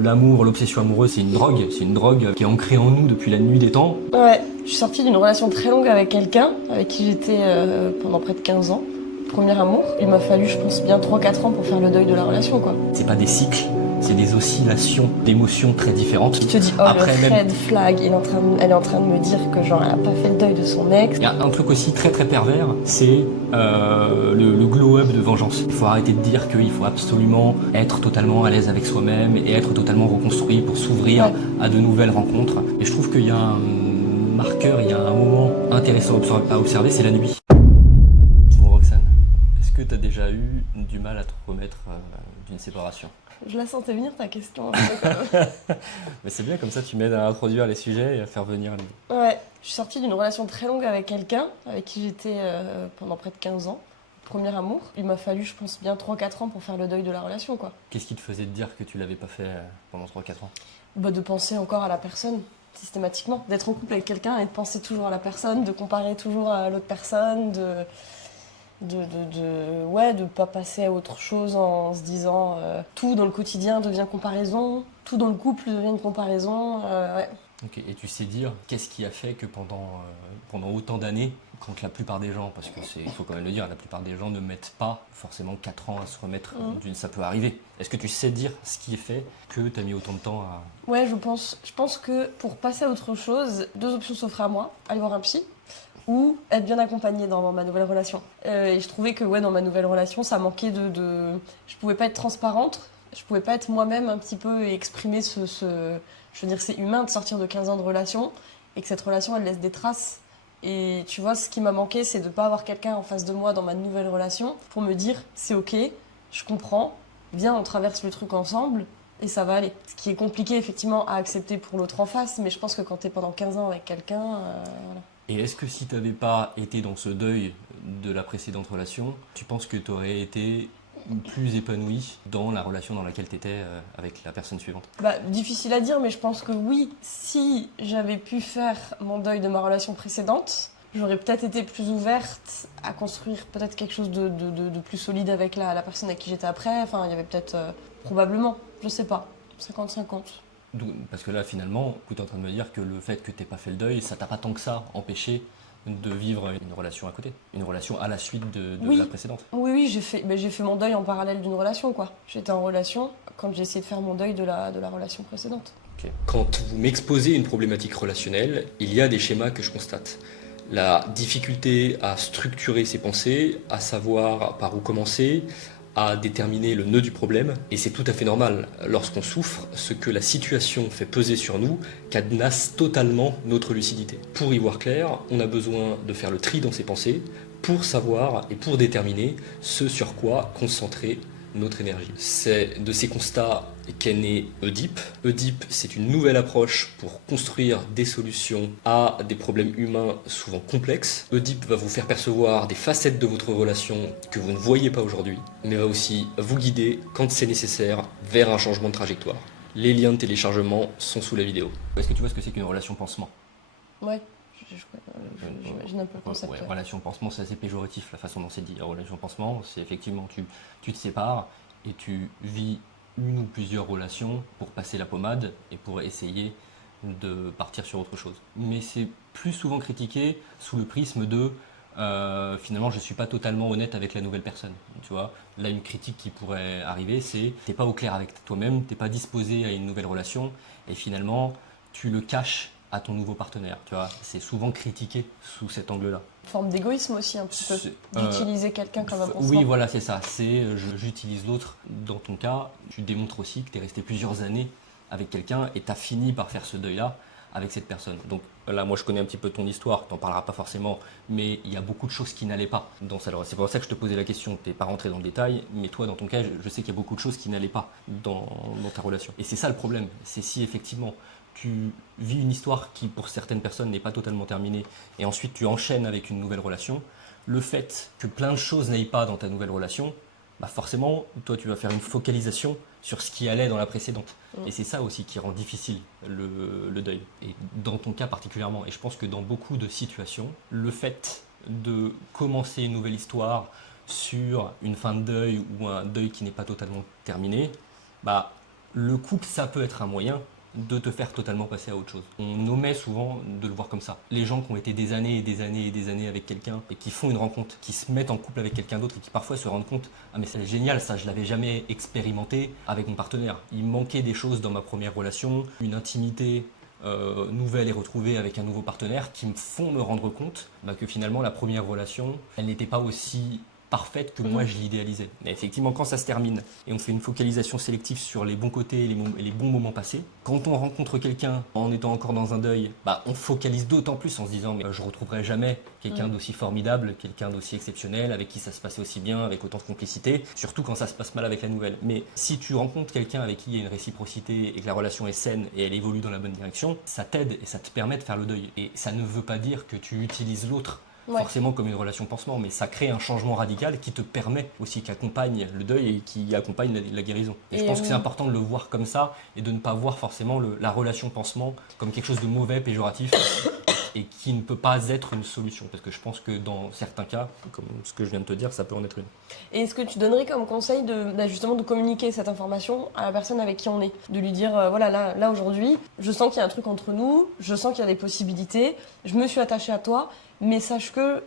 l'amour, l'obsession amoureuse, c'est une drogue qui est ancrée en nous depuis la nuit des temps. Ouais, je suis sortie d'une relation très longue avec quelqu'un avec qui j'étais pendant près de 15 ans. Premier amour. Il m'a fallu, je pense, bien 3-4 ans pour faire le deuil de la relation, quoi. C'est pas des cycles, c'est des oscillations d'émotions très différentes. Tu te dis, oh, Après, le red flag, elle est en train de me dire que genre elle a pas fait le deuil de son ex. Il y a un truc aussi très très pervers, c'est le glow-up de vengeance. Il faut arrêter de dire qu'il faut absolument être totalement à l'aise avec soi-même et être totalement reconstruit pour s'ouvrir à de nouvelles rencontres. Et je trouve qu'il y a un marqueur, il y a un moment intéressant à observer, c'est la nuit. Bon, Roxane, est-ce que tu as déjà eu du mal à te remettre d'une séparation? Je la sentais venir ta question. Mais c'est bien, comme ça tu m'aides à introduire les sujets et à faire venir les... Ouais, je suis sortie d'une relation très longue avec quelqu'un avec qui j'étais pendant près de 15 ans. Premier amour. Il m'a fallu, je pense, bien 3-4 ans pour faire le deuil de la relation, quoi. Qu'est-ce qui te faisait te dire que tu l'avais pas fait pendant 3-4 ans? Bah, de penser encore à la personne, systématiquement. D'être en couple avec quelqu'un et de penser toujours à la personne, de comparer toujours à l'autre personne, de pas passer à autre chose en se disant tout dans le quotidien devient comparaison, tout dans le couple devient une comparaison. Ouais. Ok, et tu sais dire qu'est-ce qui a fait que pendant autant d'années, quand la plupart des gens, parce que il faut quand même le dire, la plupart des gens ne mettent pas forcément 4 ans à se remettre d'une, ça peut arriver. Est-ce que tu sais dire ce qui est fait que tu as mis autant de temps à... Ouais, je pense que pour passer à autre chose, 2 options s'offraient à moi, aller voir un psy ou être bien accompagnée dans ma nouvelle relation. Et je trouvais que dans ma nouvelle relation, ça manquait je pouvais pas être transparente, je pouvais pas être moi-même un petit peu et exprimer je veux dire, c'est humain de sortir de 15 ans de relation et que cette relation, elle laisse des traces. Et tu vois, ce qui m'a manqué, c'est de pas avoir quelqu'un en face de moi dans ma nouvelle relation pour me dire, c'est ok, je comprends, viens, on traverse le truc ensemble et ça va aller. Ce qui est compliqué, effectivement, à accepter pour l'autre en face, mais je pense que quand t'es pendant 15 ans avec quelqu'un, voilà. Et est-ce que si tu n'avais pas été dans ce deuil de la précédente relation, tu penses que tu aurais été plus épanoui dans la relation dans laquelle tu étais avec la personne suivante? Bah, difficile à dire, mais je pense que oui, si j'avais pu faire mon deuil de ma relation précédente, j'aurais peut-être été plus ouverte à construire peut-être quelque chose de plus solide avec la personne avec qui j'étais après. Enfin, il y avait peut-être, probablement, je sais pas, 50-50. Parce que là, finalement, tu es en train de me dire que le fait que tu n'aies pas fait le deuil, ça t'a pas tant que ça empêché de vivre une relation à côté, une relation à la suite de la précédente. Oui, j'ai fait mon deuil en parallèle d'une relation, quoi. J'étais en relation quand j'ai essayé de faire mon deuil de la relation précédente. Okay. Quand vous m'exposez une problématique relationnelle, il y a des schémas que je constate. La difficulté à structurer ses pensées, à savoir par où commencer, à déterminer le nœud du problème, et c'est tout à fait normal. Lorsqu'on souffre, ce que la situation fait peser sur nous cadenasse totalement notre lucidité. Pour y voir clair, on a besoin de faire le tri dans ses pensées pour savoir et pour déterminer ce sur quoi concentrer notre énergie. C'est de ces constats qu'est né Oedipe. Oedipe, c'est une nouvelle approche pour construire des solutions à des problèmes humains souvent complexes. Oedipe va vous faire percevoir des facettes de votre relation que vous ne voyez pas aujourd'hui, mais va aussi vous guider quand c'est nécessaire vers un changement de trajectoire. Les liens de téléchargement sont sous la vidéo. Est-ce que tu vois ce que c'est qu'une relation pansement? Ouais. J'imagine un peu le concept. Ouais, relation pansement, c'est assez péjoratif la façon dont c'est dit. Relation pansement, c'est effectivement tu te sépares et tu vis une ou plusieurs relations pour passer la pommade et pour essayer de partir sur autre chose. Mais c'est plus souvent critiqué sous le prisme de finalement je ne suis pas totalement honnête avec la nouvelle personne. Tu vois, là une critique qui pourrait arriver, c'est t'es pas au clair avec toi-même, t'es pas disposé à une nouvelle relation et finalement tu le caches à ton nouveau partenaire, tu vois, c'est souvent critiqué sous cet angle-là. Une forme d'égoïsme aussi un petit peu, d'utiliser quelqu'un comme un pansement. Oui, voilà, c'est ça, j'utilise l'autre. Dans ton cas, tu démontres aussi que tu es resté plusieurs années avec quelqu'un et tu as fini par faire ce deuil-là avec cette personne. Donc là, moi je connais un petit peu ton histoire, tu n'en parleras pas forcément, mais il y a beaucoup de choses qui n'allaient pas dans ça. C'est pour ça que je te posais la question, tu n'es pas rentré dans le détail, mais toi dans ton cas, je sais qu'il y a beaucoup de choses qui n'allaient pas dans ta relation. Et c'est ça le problème, c'est si effectivement tu vis une histoire qui pour certaines personnes n'est pas totalement terminée et ensuite tu enchaînes avec une nouvelle relation, le fait que plein de choses n'aillent pas dans ta nouvelle relation, bah forcément toi tu vas faire une focalisation sur ce qui allait dans la précédente. Et c'est ça aussi qui rend difficile le deuil. Et dans ton cas particulièrement, et je pense que dans beaucoup de situations, le fait de commencer une nouvelle histoire sur une fin de deuil ou un deuil qui n'est pas totalement terminé, bah Le couple, ça peut être un moyen de te faire totalement passer à autre chose. On omet souvent de le voir comme ça. Les gens qui ont été des années et des années et des années avec quelqu'un et qui font une rencontre, qui se mettent en couple avec quelqu'un d'autre et qui parfois se rendent compte « Ah mais c'est génial, ça je l'avais jamais expérimenté avec mon partenaire. Il manquait des choses dans ma première relation, une intimité nouvelle et retrouvée avec un nouveau partenaire qui me font me rendre compte que finalement la première relation, elle n'était pas aussi parfaite que moi je l'idéalisais. Mais effectivement, quand ça se termine et on fait une focalisation sélective sur les bons côtés et les bons moments passés, quand on rencontre quelqu'un en étant encore dans un deuil, on focalise d'autant plus en se disant mais je retrouverai jamais quelqu'un d'aussi formidable, quelqu'un d'aussi exceptionnel, avec qui ça se passait aussi bien, avec autant de complicité, surtout quand ça se passe mal avec la nouvelle. Mais si tu rencontres quelqu'un avec qui il y a une réciprocité et que la relation est saine et elle évolue dans la bonne direction, ça t'aide et ça te permet de faire le deuil. Et ça ne veut pas dire que tu utilises l'autre forcément comme une relation pansement, mais ça crée un changement radical qui te permet aussi, qui accompagne le deuil et qui accompagne la guérison. Et je pense que c'est important de le voir comme ça et de ne pas voir forcément la relation pansement comme quelque chose de mauvais, péjoratif et qui ne peut pas être une solution. Parce que je pense que dans certains cas, comme ce que je viens de te dire, ça peut en être une. Et est-ce que tu donnerais comme conseil justement de communiquer cette information à la personne avec qui on est? De lui dire, voilà, là aujourd'hui, je sens qu'il y a un truc entre nous, je sens qu'il y a des possibilités, je me suis attachée à toi, mais sache que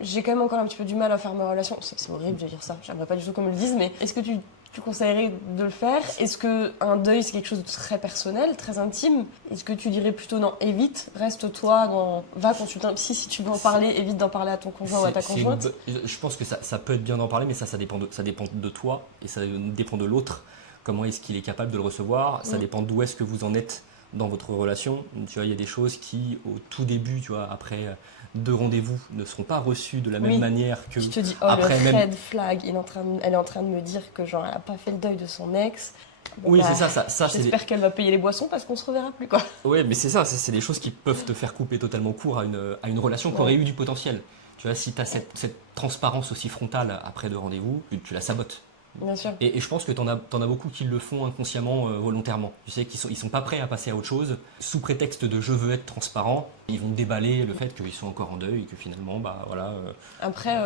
j'ai quand même encore un petit peu du mal à faire ma relation. C'est horrible de dire ça, j'aimerais pas du tout qu'on me le dise, mais est-ce que tu conseillerais de le faire? Est-ce qu'un deuil, c'est quelque chose de très personnel, très intime? Est-ce que tu dirais plutôt non, évite, reste toi, va consulter un psy si tu veux en parler, évite d'en parler à ton conjoint ou à ta conjointe? Je pense que ça peut être bien d'en parler, mais ça dépend de toi et ça dépend de l'autre. Comment est-ce qu'il est capable de le recevoir? Ça dépend d'où est-ce que vous en êtes dans votre relation. Tu vois, il y a des choses qui, au tout début, tu vois, après 2 rendez-vous, ne seront pas reçues de la même manière que tu te dis, après le red flag, elle est en train de me dire que genre elle a pas fait le deuil de son ex. Oui, c'est ça. J'espère qu'elle va payer les boissons parce qu'on se reverra plus, quoi. Oui, mais c'est ça, c'est des choses qui peuvent te faire couper totalement court à une relation qui aurait eu du potentiel. Tu vois, si tu as cette transparence aussi frontale après 2 rendez-vous, tu la sabotes. Bien sûr. Et je pense que t'en as beaucoup qui le font inconsciemment, volontairement. Tu sais, ils sont pas prêts à passer à autre chose. Sous prétexte de je veux être transparent, ils vont déballer le fait qu'ils sont encore en deuil et que finalement, voilà. Après,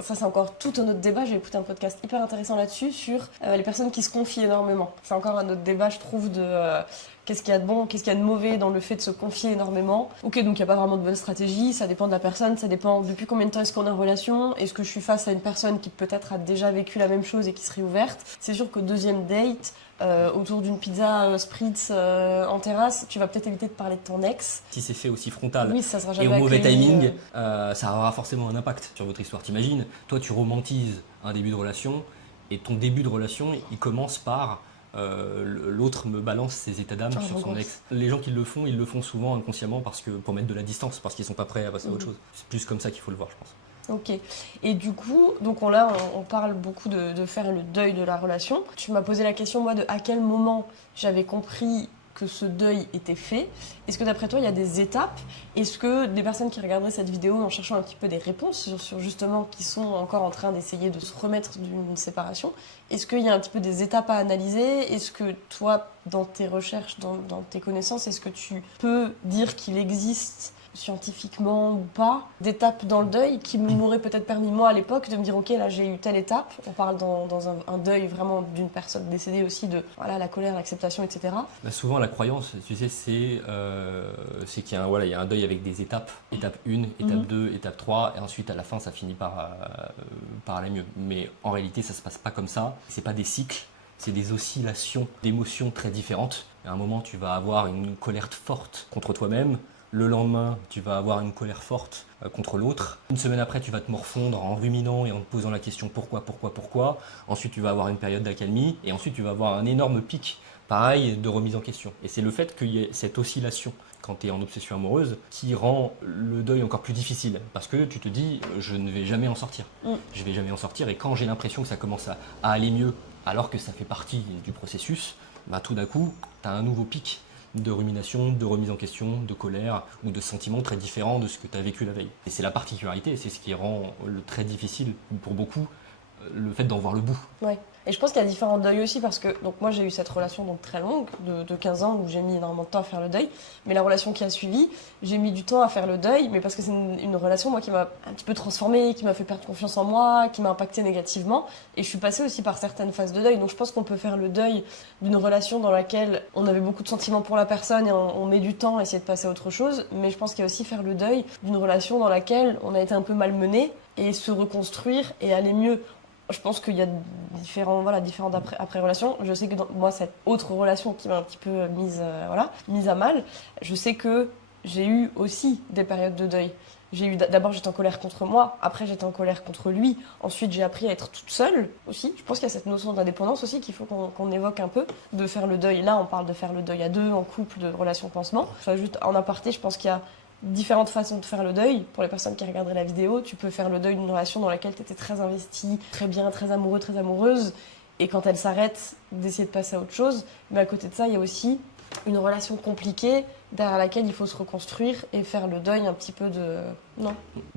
ça c'est encore tout un autre débat. J'ai écouté un podcast hyper intéressant là-dessus sur les personnes qui se confient énormément. C'est encore un autre débat, je trouve, de qu'est-ce qu'il y a de bon, qu'est-ce qu'il y a de mauvais dans le fait de se confier énormément. Ok, donc il n'y a pas vraiment de bonne stratégie, ça dépend de la personne, ça dépend depuis combien de temps est-ce qu'on est en relation, est-ce que je suis face à une personne qui peut-être a déjà vécu la même chose et qui serait ouverte. C'est sûr qu'au deuxième date, autour d'une pizza spritz en terrasse, tu vas peut-être éviter de parler de ton ex. Si c'est fait aussi frontal ça sera jamais et au mauvais accueilli, timing, ça aura forcément un impact sur votre histoire. T'imagines, toi tu romantises un début de relation et ton début de relation, il commence par l'autre me balance ses états d'âme sur son ex. Les gens qui le font, ils le font souvent inconsciemment pour mettre de la distance, parce qu'ils sont pas prêts à passer à autre chose. C'est plus comme ça qu'il faut le voir, je pense. Ok. Et du coup, donc on parle beaucoup de faire le deuil de la relation. Tu m'as posé la question, moi, de à quel moment j'avais compris que ce deuil était fait. Est-ce que d'après toi, il y a des étapes? Est-ce que des personnes qui regarderaient cette vidéo en cherchant un petit peu des réponses sur justement qui sont encore en train d'essayer de se remettre d'une séparation, est-ce qu'il y a un petit peu des étapes à analyser? Est-ce que toi, dans tes recherches, dans tes connaissances, est-ce que tu peux dire qu'il existe scientifiquement ou pas, d'étapes dans le deuil qui m'auraient peut-être permis moi à l'époque de me dire ok là j'ai eu telle étape, on parle dans un deuil vraiment d'une personne décédée aussi de voilà la colère, l'acceptation, etc. Souvent la croyance, tu sais, c'est qu'il y a un deuil avec des étapes, étape 1, étape 2, étape 3 et ensuite à la fin ça finit par aller mieux. Mais en réalité ça se passe pas comme ça, c'est pas des cycles, c'est des oscillations d'émotions très différentes. À un moment tu vas avoir une colère forte contre toi-même. Le lendemain, tu vas avoir une colère forte contre l'autre. Une semaine après, tu vas te morfondre en ruminant et en te posant la question pourquoi. Ensuite, tu vas avoir une période d'accalmie et ensuite, tu vas avoir un énorme pic, pareil, de remise en question. Et c'est le fait qu'il y ait cette oscillation quand tu es en obsession amoureuse qui rend le deuil encore plus difficile. Parce que tu te dis, je ne vais jamais en sortir. Je vais jamais en sortir et quand j'ai l'impression que ça commence à aller mieux, alors que ça fait partie du processus, tout d'un coup, tu as un nouveau pic de rumination, de remise en question, de colère ou de sentiments très différents de ce que tu as vécu la veille. Et c'est la particularité, c'est ce qui rend le très difficile pour beaucoup le fait d'en voir le bout. Ouais. Et je pense qu'il y a différents deuils aussi parce que donc moi j'ai eu cette relation donc très longue de 15 ans où j'ai mis énormément de temps à faire le deuil, mais la relation qui a suivi, j'ai mis du temps à faire le deuil, mais parce que c'est une relation moi qui m'a un petit peu transformée, qui m'a fait perdre confiance en moi, qui m'a impacté négativement, et je suis passée aussi par certaines phases de deuil. Donc je pense qu'on peut faire le deuil d'une relation dans laquelle on avait beaucoup de sentiments pour la personne et on met du temps à essayer de passer à autre chose, mais je pense qu'il y a aussi faire le deuil d'une relation dans laquelle on a été un peu malmené et se reconstruire et aller mieux. Je pense qu'il y a différentes après-relations. Je sais que moi, cette autre relation qui m'a un petit peu mise à mal, je sais que j'ai eu aussi des périodes de deuil. D'abord, j'étais en colère contre moi, après j'étais en colère contre lui, ensuite j'ai appris à être toute seule aussi. Je pense qu'il y a cette notion d'indépendance aussi qu'il faut qu'on évoque un peu, de faire le deuil. Là, on parle de faire le deuil à deux, en couple, de relation pansement. Enfin, juste en aparté, je pense qu'il y a différentes façons de faire le deuil. Pour les personnes qui regarderaient la vidéo, tu peux faire le deuil d'une relation dans laquelle tu étais très investie, très bien, très amoureux, très amoureuse, et quand elle s'arrête, d'essayer de passer à autre chose. Mais à côté de ça, il y a aussi une relation compliquée derrière laquelle il faut se reconstruire et faire le deuil un petit peu de... Non.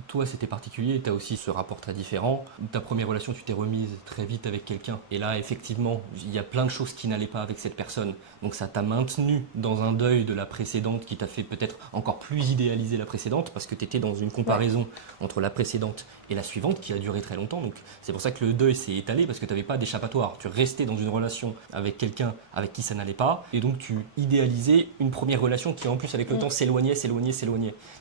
Toi, c'était particulier, tu as aussi ce rapport très différent. Ta première relation, tu t'es remise très vite avec quelqu'un. Et là, effectivement, il y a plein de choses qui n'allaient pas avec cette personne. Donc ça t'a maintenu dans un deuil de la précédente qui t'a fait peut-être encore plus idéaliser la précédente parce que tu étais dans une comparaison entre la précédente et la suivante qui a duré très longtemps. Donc c'est pour ça que le deuil s'est étalé parce que tu n'avais pas d'échappatoire. Tu restais dans une relation avec quelqu'un avec qui ça n'allait pas. Et donc tu idéalisais une première relation qui en plus avec le temps s'éloignait.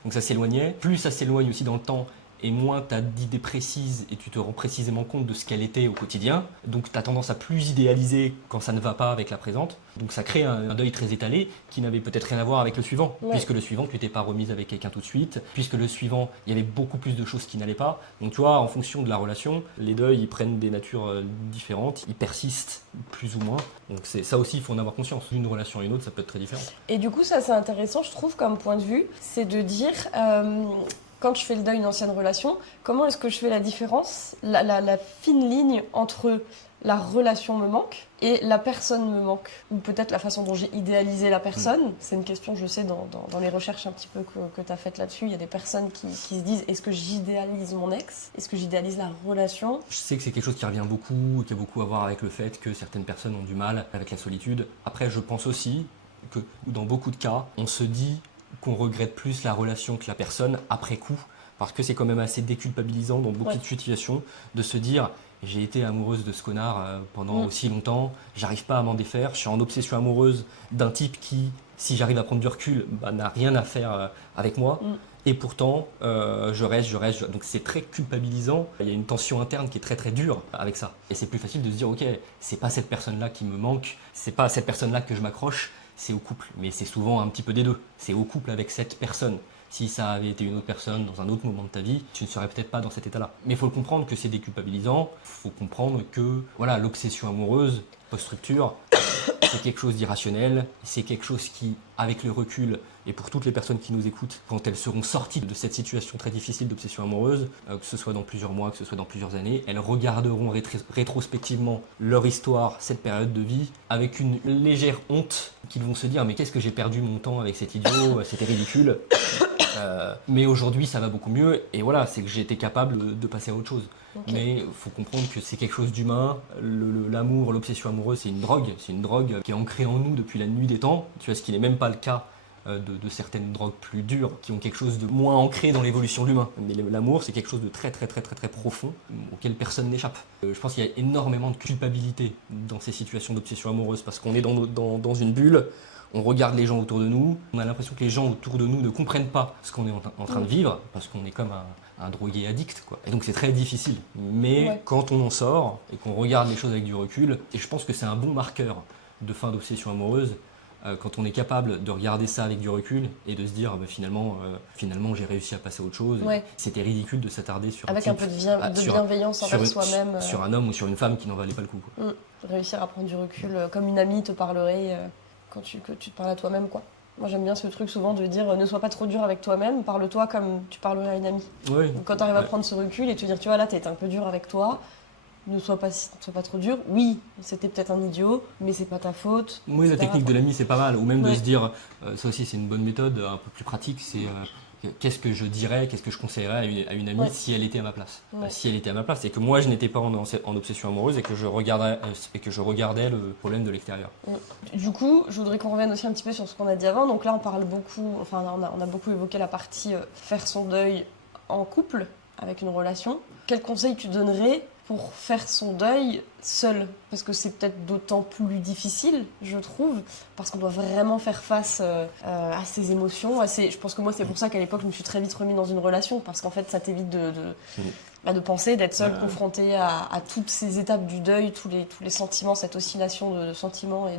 Donc ça s'éloignait. Plus ça s'éloigne aussi dans le temps et moins tu as d'idées précises et tu te rends précisément compte de ce qu'elle était au quotidien. Donc tu as tendance à plus idéaliser quand ça ne va pas avec la présente. Donc ça crée un deuil très étalé qui n'avait peut-être rien à voir avec le suivant. Puisque le suivant, tu t'es pas remise avec quelqu'un tout de suite. Puisque le suivant, il y avait beaucoup plus de choses qui n'allaient pas. Donc tu vois, en fonction de la relation, les deuils, ils prennent des natures différentes. Ils persistent plus ou moins. Donc ça aussi, il faut en avoir conscience. D'une relation à une autre, ça peut être très différent. Et du coup, ça c'est intéressant, je trouve, comme point de vue. C'est de dire... quand je fais le deuil d'une ancienne relation, comment est-ce que je fais la différence, la fine ligne entre la relation me manque et la personne me manque? Ou peut-être la façon dont j'ai idéalisé la personne. C'est une question, je sais, dans les recherches un petit peu que tu as faites là-dessus. Il y a des personnes qui se disent, est-ce que j'idéalise mon ex? Est-ce que j'idéalise la relation? Je sais que c'est quelque chose qui revient beaucoup, qui a beaucoup à voir avec le fait que certaines personnes ont du mal avec la solitude. Après, je pense aussi que dans beaucoup de cas, on se dit qu'on regrette plus la relation que la personne après coup, parce que c'est quand même assez déculpabilisant dans beaucoup de situations de se dire j'ai été amoureuse de ce connard pendant aussi longtemps, j'arrive pas à m'en défaire, je suis en obsession amoureuse d'un type qui, si j'arrive à prendre du recul, n'a rien à faire avec moi. Et pourtant, je reste. Donc c'est très culpabilisant. Il y a une tension interne qui est très très dure avec ça. Et c'est plus facile de se dire, ok, c'est pas cette personne-là qui me manque, c'est pas à cette personne-là que je m'accroche, c'est au couple. Mais c'est souvent un petit peu des deux. C'est au couple avec cette personne. Si ça avait été une autre personne dans un autre moment de ta vie, tu ne serais peut-être pas dans cet état-là. Mais il faut le comprendre que c'est déculpabilisant. Il faut comprendre que voilà, l'obsession amoureuse, post-structure, c'est quelque chose d'irrationnel. C'est quelque chose qui, avec le recul, et pour toutes les personnes qui nous écoutent, quand elles seront sorties de cette situation très difficile d'obsession amoureuse, que ce soit dans plusieurs mois, que ce soit dans plusieurs années, elles regarderont rétrospectivement leur histoire, cette période de vie, avec une légère honte, qu'ils vont se dire mais qu'est-ce que j'ai perdu mon temps avec cet idiot, c'était ridicule. Mais aujourd'hui ça va beaucoup mieux et voilà, c'est que j'ai été capable de passer à autre chose. Mais il faut comprendre que c'est quelque chose d'humain. L'amour, l'obsession amoureuse, c'est une drogue qui est ancrée en nous depuis la nuit des temps. Tu vois, ce qui n'est même pas le cas de certaines drogues plus dures qui ont quelque chose de moins ancré dans l'évolution de l'humain. Mais l'amour, c'est quelque chose de très profond auquel personne n'échappe. Je pense qu'il y a énormément de culpabilité dans ces situations d'obsession amoureuse parce qu'on est dans une bulle. On regarde les gens autour de nous, on a l'impression que les gens autour de nous ne comprennent pas ce qu'on est en train de vivre, parce qu'on est comme un drogué addict, quoi. Et donc c'est très difficile. Mais quand on en sort et qu'on regarde les choses avec du recul, et je pense que c'est un bon marqueur de fin d'obsession amoureuse, quand on est capable de regarder ça avec du recul et de se dire finalement j'ai réussi à passer à autre chose. C'était ridicule de s'attarder sur avec un peu de bienveillance envers soi-même. Sur un homme ou sur une femme qui n'en valait pas le coup, quoi. Réussir à prendre du recul comme une amie te parlerait quand tu te parles à toi-même, quoi. Moi j'aime bien ce truc souvent de dire ne sois pas trop dur avec toi-même, parle-toi comme tu parlerais à une amie. Donc, quand tu arrives à prendre ce recul et te dire tu vois là t'es un peu dur avec toi, ne sois pas trop dur. Oui, c'était peut-être un idiot, mais c'est pas ta faute. Oui, la technique de l'ami c'est pas mal, ou même de se dire, ça aussi c'est une bonne méthode un peu plus pratique, c'est qu'est-ce que je dirais, qu'est-ce que je conseillerais à une amie Ouais. si elle était à ma place. Ouais. Si elle était à ma place et que moi je n'étais pas en obsession amoureuse et que je regardais le problème de l'extérieur. Du coup, je voudrais qu'on revienne aussi un petit peu sur ce qu'on a dit avant. Donc là, on parle beaucoup, enfin, on a beaucoup évoqué la partie faire son deuil en couple, avec une relation. Quel conseil tu donnerais pour faire son deuil seul? Parce que c'est peut-être d'autant plus difficile, je trouve, parce qu'on doit vraiment faire face à ses émotions. Je pense que moi, c'est pour ça qu'à l'époque, je me suis très vite remis dans une relation, parce qu'en fait, ça t'évite de penser, d'être seul, confronté à toutes ces étapes du deuil, tous les sentiments, cette oscillation de sentiments et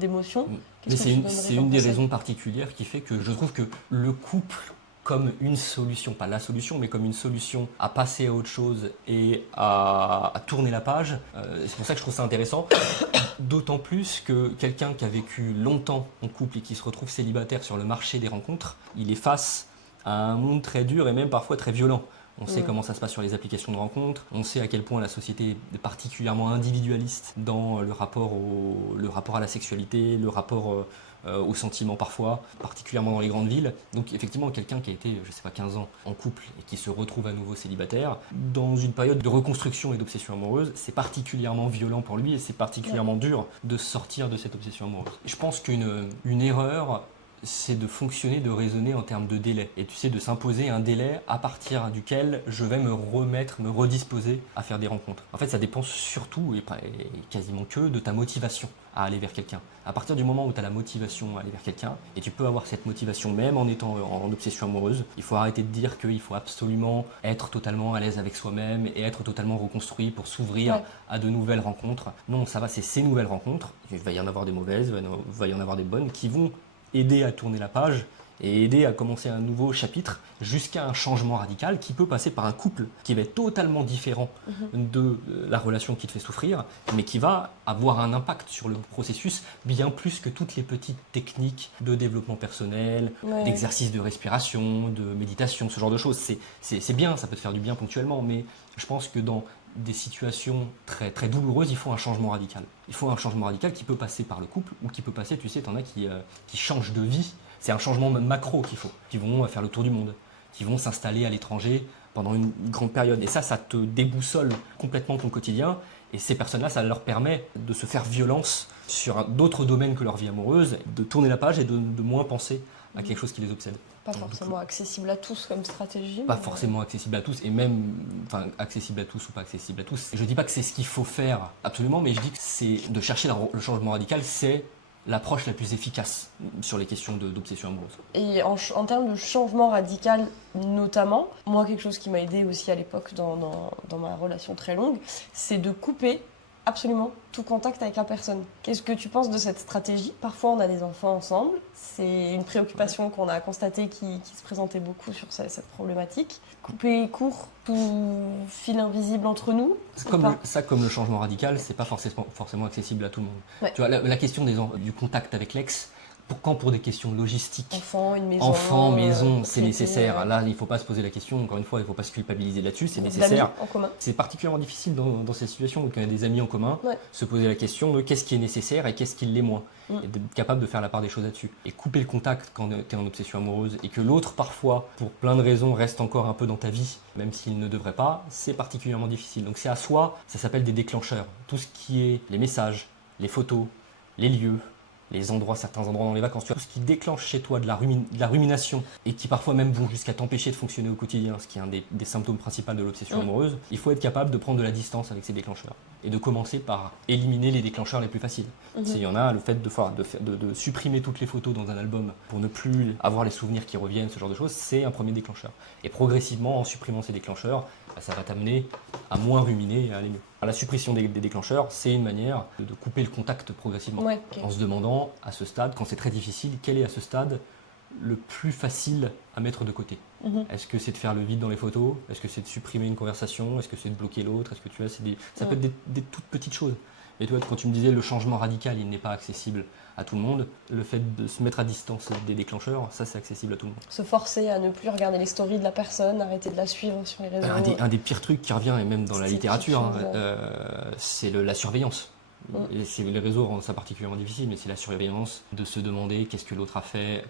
d'émotions. Mais Qu'est-ce que tu donnerais c'est comme une des conseil? raisons particulières qui fait que je trouve que le couple comme une solution, pas la solution, mais comme une solution à passer à autre chose et à tourner la page, c'est pour ça que je trouve ça intéressant. D'autant plus que quelqu'un qui a vécu longtemps en couple et qui se retrouve célibataire sur le marché des rencontres, il est face à un monde très dur et même parfois très violent. On sait comment ça se passe sur les applications de rencontres, on sait à quel point la société est particulièrement individualiste dans le rapport à la sexualité, le rapport aux sentiments parfois, particulièrement dans les grandes villes. Donc effectivement, quelqu'un qui a été, je sais pas, 15 ans en couple et qui se retrouve à nouveau célibataire, dans une période de reconstruction et d'obsession amoureuse, c'est particulièrement violent pour lui et c'est particulièrement dur de sortir de cette obsession amoureuse. Je pense qu'une erreur, c'est de fonctionner, de raisonner en termes de délai. Et tu sais, de s'imposer un délai à partir duquel je vais me redisposer à faire des rencontres. En fait, ça dépend surtout, et quasiment que, de ta motivation à aller vers quelqu'un. À partir du moment où tu as la motivation à aller vers quelqu'un, et tu peux avoir cette motivation même en étant en obsession amoureuse, il faut arrêter de dire qu'il faut absolument être totalement à l'aise avec soi-même et être totalement reconstruit pour s'ouvrir à de nouvelles rencontres. Non, ça va, c'est ces nouvelles rencontres, il va y en avoir des mauvaises, il va y en avoir des bonnes, qui vont aider à tourner la page et aider à commencer un nouveau chapitre jusqu'à un changement radical qui peut passer par un couple qui va être totalement différent de la relation qui te fait souffrir, mais qui va avoir un impact sur le processus bien plus que toutes les petites techniques de développement personnel, d'exercice de respiration, de méditation, ce genre de choses. C'est bien, ça peut te faire du bien ponctuellement, mais je pense que dans des situations très, très douloureuses, il faut un changement radical. Il faut un changement radical qui peut passer par le couple ou qui peut passer, tu sais, t'en as qui changent de vie. C'est un changement macro qu'il faut, qui vont faire le tour du monde, qui vont s'installer à l'étranger pendant une grande période. Et ça te déboussole complètement ton quotidien. Et ces personnes-là, ça leur permet de se faire violence sur d'autres domaines que leur vie amoureuse, de tourner la page et de moins penser à quelque chose qui les obsède. Pas forcément accessible à tous comme stratégie. Pas forcément accessible à tous, et même accessible à tous ou pas accessible à tous. Je dis pas que c'est ce qu'il faut faire absolument, mais je dis que c'est de chercher le changement radical, c'est l'approche la plus efficace sur les questions d'obsession amoureuse. Et en termes de changement radical, notamment, moi, quelque chose qui m'a aidé aussi à l'époque dans ma relation très longue, c'est de couper absolument tout contact avec la personne. Qu'est-ce que tu penses de cette stratégie? Parfois, on a des enfants ensemble. C'est une préoccupation qu'on a constatée qui se présentait beaucoup sur cette problématique. Couper court, tout fil invisible entre nous. Comme le changement radical, c'est pas forcément accessible à tout le monde. Ouais. Tu vois, la question du contact avec l'ex, pour des questions logistiques, Enfant, une maison. enfant, maison, c'est traité, nécessaire. ouais. Là, il ne faut pas se poser la question. Encore une fois, il ne faut pas se culpabiliser là-dessus. C'est D'amis nécessaire. en commun. C'est particulièrement difficile dans ces situations où il y a des amis en commun, se poser la question de qu'est-ce qui est nécessaire et qu'est-ce qui l'est moins. Et d'être capable de faire la part des choses là-dessus. Et couper le contact quand tu es en obsession amoureuse et que l'autre, parfois, pour plein de raisons, reste encore un peu dans ta vie, même s'il ne devrait pas, c'est particulièrement difficile. Donc c'est à soi, ça s'appelle des déclencheurs. Tout ce qui est les messages, les photos, les lieux, les endroits, certains endroits dans les vacances, tout ce qui déclenche chez toi de la rumination et qui parfois même vont jusqu'à t'empêcher de fonctionner au quotidien, ce qui est un des symptômes principaux de l'obsession amoureuse, il faut être capable de prendre de la distance avec ces déclencheurs et de commencer par éliminer les déclencheurs les plus faciles. S'il y en a, le fait de supprimer toutes les photos dans un album pour ne plus avoir les souvenirs qui reviennent, ce genre de choses, c'est un premier déclencheur. Et progressivement, en supprimant ces déclencheurs, ça va t'amener à moins ruminer et à aller mieux. La suppression des déclencheurs, c'est une manière de couper le contact progressivement. En se demandant, à ce stade, quand c'est très difficile, quel est à ce stade le plus facile à mettre de côté. Est-ce que c'est de faire le vide dans les photos? Est-ce que c'est de supprimer une conversation? Est-ce que c'est de bloquer l'autre? Est-ce que tu vois, ça peut être des toutes petites choses. Et toi, quand tu me disais le changement radical, il n'est pas accessible à tout le monde, le fait de se mettre à distance des déclencheurs, ça c'est accessible à tout le monde. Se forcer à ne plus regarder les stories de la personne, arrêter de la suivre sur les réseaux. Un des pires trucs qui revient, et même dans la littérature, c'est la surveillance. Et les réseaux rendent ça particulièrement difficile, mais c'est la surveillance de se demander qu'est-ce que l'autre a fait,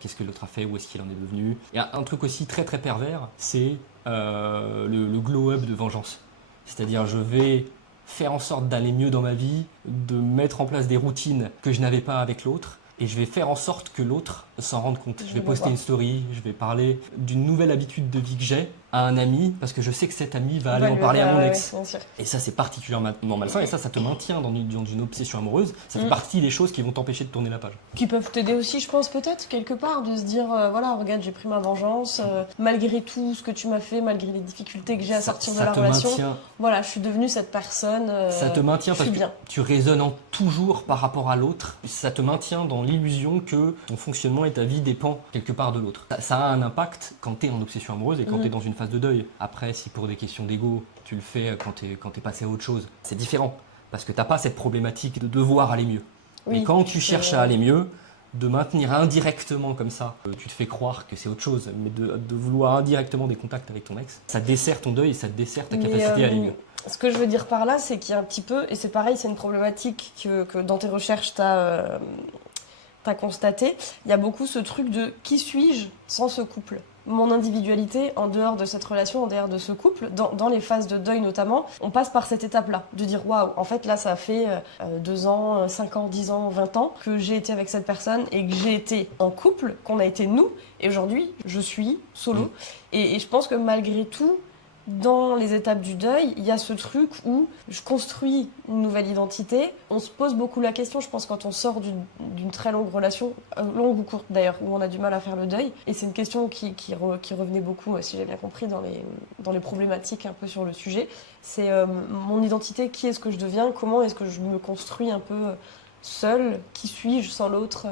où est-ce qu'il en est devenu. Il y a un truc aussi très très pervers, c'est le glow-up de vengeance. C'est-à-dire je vais faire en sorte d'aller mieux dans ma vie, de mettre en place des routines que je n'avais pas avec l'autre, et je vais faire en sorte que l'autre s'en rende compte. Je vais poster une story, je vais parler d'une nouvelle habitude de vie que j'ai à un ami, parce que je sais que cet ami va aller en parler à mon ex. Et ça, c'est particulièrement malsain, et ça te maintient dans une obsession amoureuse. Ça fait partie des choses qui vont t'empêcher de tourner la page. Qui peuvent t'aider aussi, je pense, peut-être, quelque part, de se dire, voilà, regarde, j'ai pris ma vengeance, malgré tout ce que tu m'as fait, malgré les difficultés que j'ai à sortir de la relation. Voilà, je suis devenue cette personne. Ça te maintient parce que tu résonnes toujours par rapport à l'autre. Ça te maintient dans l'illusion que ton fonctionnement et ta vie dépend quelque part de l'autre. Ça a un impact quand tu es en obsession amoureuse et quand tu es dans une phase de deuil. Après, si pour des questions d'ego, tu le fais quand tu es passé à autre chose, c'est différent. Parce que tu n'as pas cette problématique de devoir aller mieux. Oui, et quand tu cherches à aller mieux, de maintenir indirectement comme ça, tu te fais croire que c'est autre chose, mais de vouloir indirectement des contacts avec ton ex, ça dessert ton deuil et ça dessert ta capacité à aller mieux. Ce que je veux dire par là, c'est qu'il y a un petit peu, et c'est pareil, c'est une problématique que dans tes recherches, t'as constaté, il y a beaucoup ce truc de qui suis-je sans ce couple ? Mon individualité en dehors de cette relation, en dehors de ce couple, dans les phases de deuil notamment, on passe par cette étape-là, de dire waouh, en fait là ça fait 2 ans, 5 ans, 10 ans, 20 ans que j'ai été avec cette personne et que j'ai été en couple, qu'on a été nous, et aujourd'hui je suis solo. Et je pense que malgré tout, dans les étapes du deuil, il y a ce truc où je construis une nouvelle identité. On se pose beaucoup la question, je pense, quand on sort d'une très longue relation, longue ou courte d'ailleurs, où on a du mal à faire le deuil. Et c'est une question qui revenait beaucoup, si j'ai bien compris, dans les problématiques un peu sur le sujet. C'est mon identité, qui est-ce que je deviens, comment est-ce que je me construis un peu seule, qui suis-je sans l'autre.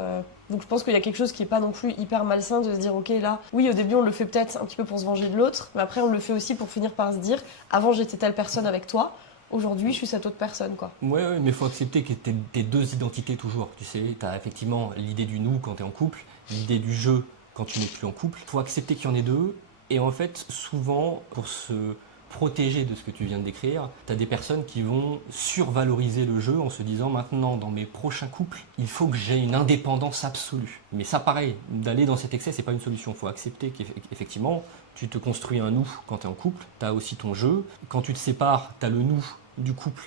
Donc je pense qu'il y a quelque chose qui n'est pas non plus hyper malsain de se dire ok là, oui au début on le fait peut-être un petit peu pour se venger de l'autre, mais après on le fait aussi pour finir par se dire avant j'étais telle personne avec toi, aujourd'hui je suis cette autre personne quoi. Ouais mais il faut accepter que t'es deux identités toujours, tu sais, t'as effectivement l'idée du nous quand t'es en couple, l'idée du jeu quand tu n'es plus en couple, il faut accepter qu'il y en ait deux, et en fait souvent pour se protéger de ce que tu viens de décrire, tu as des personnes qui vont survaloriser le jeu en se disant maintenant dans mes prochains couples, il faut que j'ai une indépendance absolue. Mais ça pareil, d'aller dans cet excès, c'est pas une solution. Il faut accepter qu'effectivement, tu te construis un nous quand tu es en couple, tu as aussi ton jeu. Quand tu te sépares, tu as le nous du couple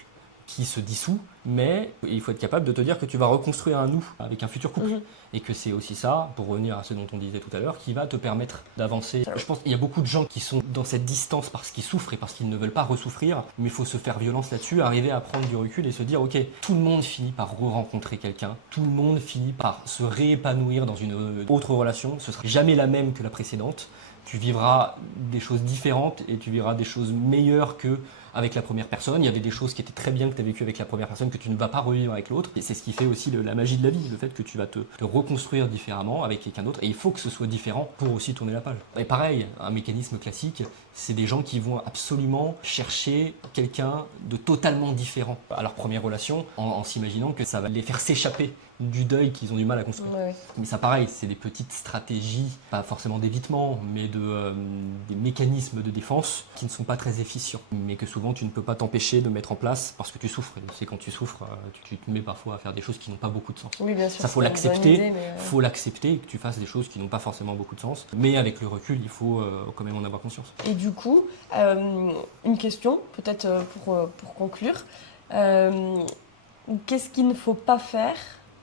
qui se dissout, mais il faut être capable de te dire que tu vas reconstruire un nous avec un futur couple. Et que c'est aussi ça, pour revenir à ce dont on disait tout à l'heure, qui va te permettre d'avancer. Je pense qu'il y a beaucoup de gens qui sont dans cette distance parce qu'ils souffrent et parce qu'ils ne veulent pas ressouffrir, mais il faut se faire violence là-dessus, arriver à prendre du recul et se dire ok, tout le monde finit par re-rencontrer quelqu'un, tout le monde finit par se réépanouir dans une autre relation, ce sera jamais la même que la précédente. Tu vivras des choses différentes et tu vivras des choses meilleures qu'avec la première personne. Il y avait des choses qui étaient très bien que tu as vécues avec la première personne que tu ne vas pas revivre avec l'autre. Et c'est ce qui fait aussi la magie de la vie, le fait que tu vas te reconstruire différemment avec quelqu'un d'autre. Et il faut que ce soit différent pour aussi tourner la page. Et pareil, un mécanisme classique, c'est des gens qui vont absolument chercher quelqu'un de totalement différent à leur première relation en s'imaginant que ça va les faire s'échapper du deuil qu'ils ont du mal à construire. Ouais. Mais ça pareil, c'est des petites stratégies, pas forcément d'évitement, mais des mécanismes de défense qui ne sont pas très efficients, mais que souvent tu ne peux pas t'empêcher de mettre en place parce que tu souffres. Et c'est quand tu souffres, tu te mets parfois à faire des choses qui n'ont pas beaucoup de sens. Oui, bien sûr. Ça faut l'accepter, faut l'accepter que tu fasses des choses qui n'ont pas forcément beaucoup de sens, mais avec le recul, il faut quand même en avoir conscience. Et du coup, une question, peut-être pour conclure, qu'est-ce qu'il ne faut pas faire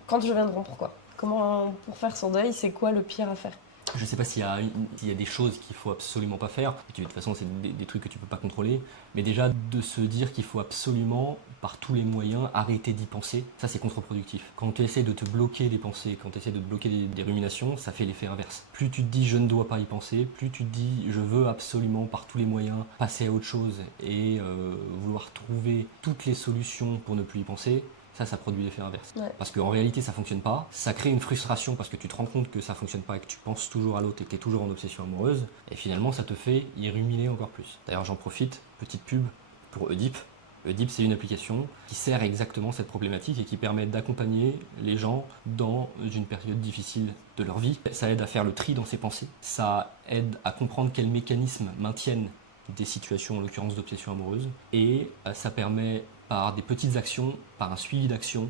quand je viens de rompre quoi ? Comment, pour faire son deuil, c'est quoi le pire à faire ? Je ne sais pas s'il y a des choses qu'il ne faut absolument pas faire. De toute façon, c'est des trucs que tu ne peux pas contrôler. Mais déjà, de se dire qu'il faut absolument, par tous les moyens, arrêter d'y penser, ça c'est contre-productif. Quand tu essaies de te bloquer des pensées, quand tu essaies de te bloquer des ruminations, ça fait l'effet inverse. Plus tu te dis « je ne dois pas y penser », plus tu te dis « je veux absolument, par tous les moyens, passer à autre chose et vouloir trouver toutes les solutions pour ne plus y penser », ça produit l'effet inverse. Ouais. Parce qu'en réalité, ça ne fonctionne pas. Ça crée une frustration parce que tu te rends compte que ça ne fonctionne pas et que tu penses toujours à l'autre et que tu es toujours en obsession amoureuse. Et finalement, ça te fait y ruminer encore plus. D'ailleurs, j'en profite, petite pub pour Oedipe. Oedipe, c'est une application qui sert exactement cette problématique et qui permet d'accompagner les gens dans une période difficile de leur vie. Ça aide à faire le tri dans ses pensées. Ça aide à comprendre quels mécanismes maintiennent des situations, en l'occurrence d'obsession amoureuse. Et ça permet par des petites actions, par un suivi d'actions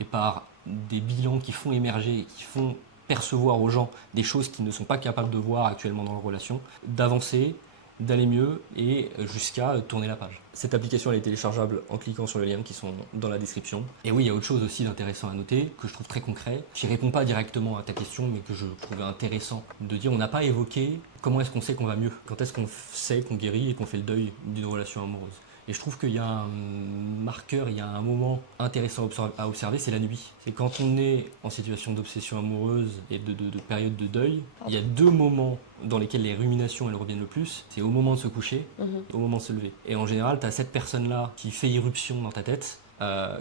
et par des bilans qui font émerger, qui font percevoir aux gens des choses qu'ils ne sont pas capables de voir actuellement dans leur relation, d'avancer, d'aller mieux et jusqu'à tourner la page. Cette application elle est téléchargeable en cliquant sur les liens qui sont dans la description. Et oui, il y a autre chose aussi d'intéressant à noter, que je trouve très concret. Je ne réponds pas directement à ta question, mais que je trouvais intéressant de dire, on n'a pas évoqué comment est-ce qu'on sait qu'on va mieux, quand est-ce qu'on sait qu'on guérit et qu'on fait le deuil d'une relation amoureuse. Et je trouve qu'il y a un marqueur, il y a un moment intéressant à observer, c'est la nuit. C'est quand on est en situation d'obsession amoureuse et de période de deuil, il y a 2 moments dans lesquels les ruminations elles reviennent le plus. C'est au moment de se coucher et au moment de se lever. Et en général, tu as cette personne-là qui fait irruption dans ta tête,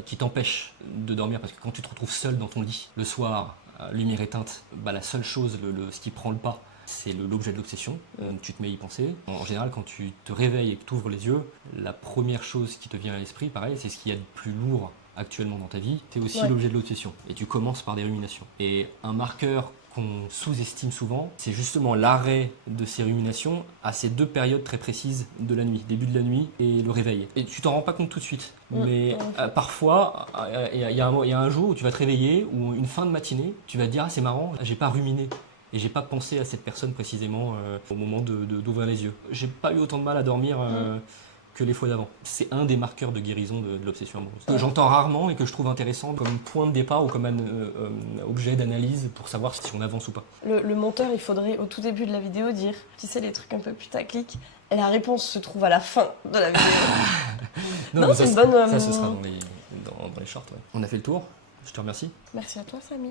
qui t'empêche de dormir, parce que quand tu te retrouves seul dans ton lit, le soir, lumière éteinte, bah, la seule chose, ce qui prend le pas, c'est l'objet de l'obsession, tu te mets à y penser. En général, quand tu te réveilles et que tu ouvres les yeux, la première chose qui te vient à l'esprit, pareil, c'est ce qu'il y a de plus lourd actuellement dans ta vie, c'est aussi l'objet de l'obsession. Et tu commences par des ruminations. Et un marqueur qu'on sous-estime souvent, c'est justement l'arrêt de ces ruminations à ces 2 périodes très précises de la nuit, début de la nuit et le réveil. Et tu t'en rends pas compte tout de suite, mais parfois, il y a un jour où tu vas te réveiller, ou une fin de matinée, tu vas te dire « Ah, c'est marrant, j'ai pas ruminé ». Et j'ai pas pensé à cette personne précisément au moment d'ouvrir les yeux. J'ai pas eu autant de mal à dormir que les fois d'avant. C'est un des marqueurs de guérison de l'obsession amoureuse. Que j'entends rarement et que je trouve intéressant comme point de départ ou comme objet d'analyse pour savoir si on avance ou pas. Le monteur, il faudrait au tout début de la vidéo dire, tu sais, les trucs un peu putaclic, et la réponse se trouve à la fin de la vidéo. non c'est une bonne... Ça, ce sera dans les shorts. Ouais. On a fait le tour. Je te remercie. Merci à toi, Samy.